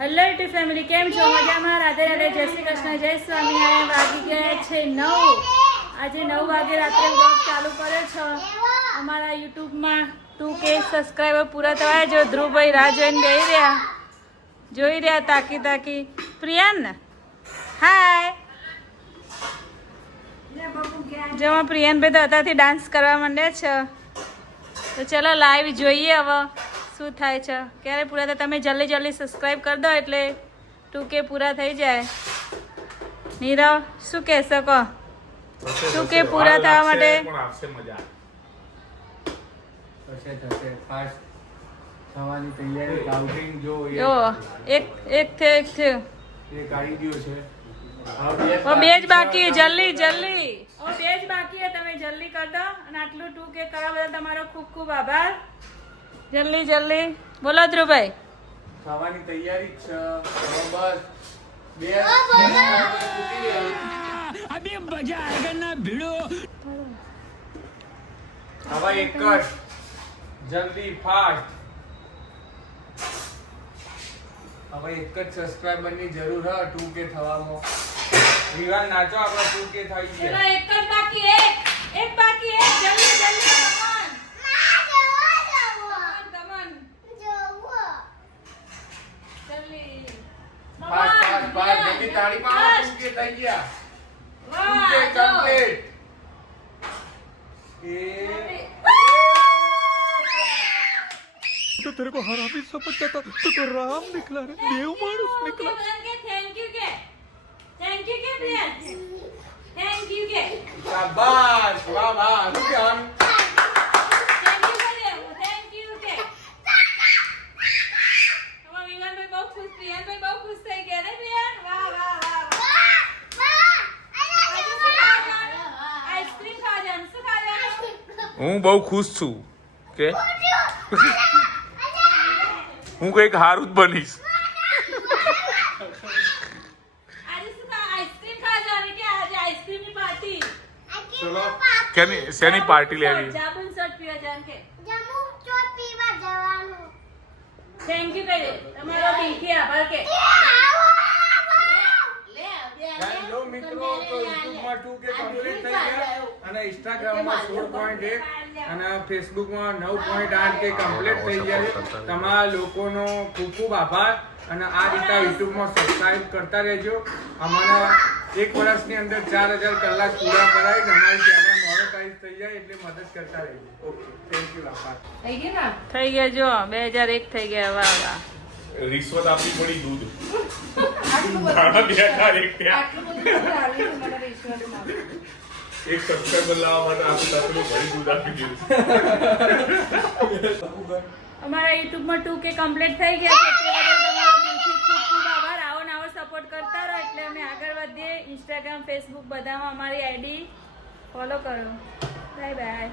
Hello YouTube family, કેમ છો? મજામાં? રાધે રાધે, જય શ્રી કૃષ્ણ, જય સ્વામિનારાયણ. વાગી ગયા છે 9. આજે 9 વાગે રાત્રે બ્લોગ ચાલુ કર્યો છો. અમારા યુટ્યુબમાં 2K સબસ્ક્રાઈબર પૂરા થયા. જો ધ્રુવભાઈ રાહ જોઈને જોઈ રહ્યા તાકી તાકી. પ્રિયાન હાય. જેમાં પ્રિયાનભાઈ તો અત્યારથી ડાન્સ કરવા માંડ્યા છે. તો ચલો લાઈવ જોઈએ હવે શું થાય છે, ક્યારે પૂરા થાય. તમે જલ્દી જલ્દી સબસ્ક્રાઈબ કરી દો એટલે 2K પૂરા થઈ જાય. નીરવ શું કહેશો કહો? 2K પૂરા થવા માટે એક થયો બે જ બાકી. જલ્દી જલ્દી બે જ બાકી. તમે જલ્દી કરી દો અને આટલું 2K કરવા બદલ તમારો ખૂબ ખૂબ આભાર. જલ્દી જલ્દી બોલો ધ્રુવભાઈ. ખાવાની તૈયારી છે. અબે મજા આયેગા ના ભીડો. હવે એક જ જલ્દી ફાસ્ટ. હવે એક જ સબસ્ક્રાઇબર ની જરૂર છે 2K થવામાં. વિવાન નાચો, આપણો 2K થઈ ગયા. ચલો એક જ બાકી. એક બાકી. જલ્દી જલ્દી જલ્દી તાળી પાડો. 2K થઈ ગયા. 2K complete. तो तेरे को हरामी समझता था तो राम निकला रे, देव मानुस निकला. थैंक यू के प्रिया. थैंक यू के. શાબાશ. વાહ વાહ. શું કહેવાનું? થેન્ક યુ કે. થેન્ક યુ કે. તમારા વિવાનભાઈ બહુ ખુશ, પ્રિયાનભાઈ બહુ ખુશ થઈ ગયા ને પ્રિયાન. વાહ વાહ વાહ. આઈસ્ક્રીમ ખાવા જવાનું. શું ખાવાનું? હું બહુ ખુશ છું કે હું કઈક હારું જ બનીશ. આજે શું આઈસ્ક્રીમ ખાવા જવાનું કે આજે આઈસ્ક્રીમની પાર્ટી. ચલો. કેની શેની પાર્ટી લેવી? જામુન શોટ પીવા જવાનું કે. જામુન ચોટ પીવા જવાનું. થેન્ક યુ કહી દે. તમારો દિલથી આભાર કે. હેલો મિત્રો, તો યુટ્યુબમાં 2K કમ્પ્લીટ થઈ ગયા અને ઇન્સ્ટાગ્રામમાં 16.1 અને ફેસબુકમાં 9.8K કમ્પ્લીટ થઈ ગયા છે. તમારા લોકોનો ખૂબ ખૂબ આભાર અને આ રીતે યુટ્યુબમાં સબસ્ક્રાઇબ કરતા રહેજો. અમને એક વર્ષની અંદર 4000 કલાક પૂરા કરાવી અમારી ચેનલ મોનેટાઇઝ થઈ જાય એટલે મદદ કરતા રહેજો. Okay, thank you. આભાર. થઈ ગયા જો 2001 થઈ ગયા. વાહ વાહ. રિશ્વત આપવી પડી દૂધ. મારા 2001 થયા. એક સબસ્ક્રાઇબર લાવવા માટે આખું તારું ભરી દૂધ આપી દીધું. અમારા યુટ્યુબમાં 2K કમ્પ્લીટ થઈ ગયા છે. તે બદલ તમારો દિલથી ખૂબ ખૂબ આભાર. આવો ને આવો સપોર્ટ કરતા રહો એટલે અમે આગળ વધીએ. ઇન્સ્ટાગ્રામ, ફેસબુક બધામાં અમારી આઈડી ફોલો કરો. Bye bye.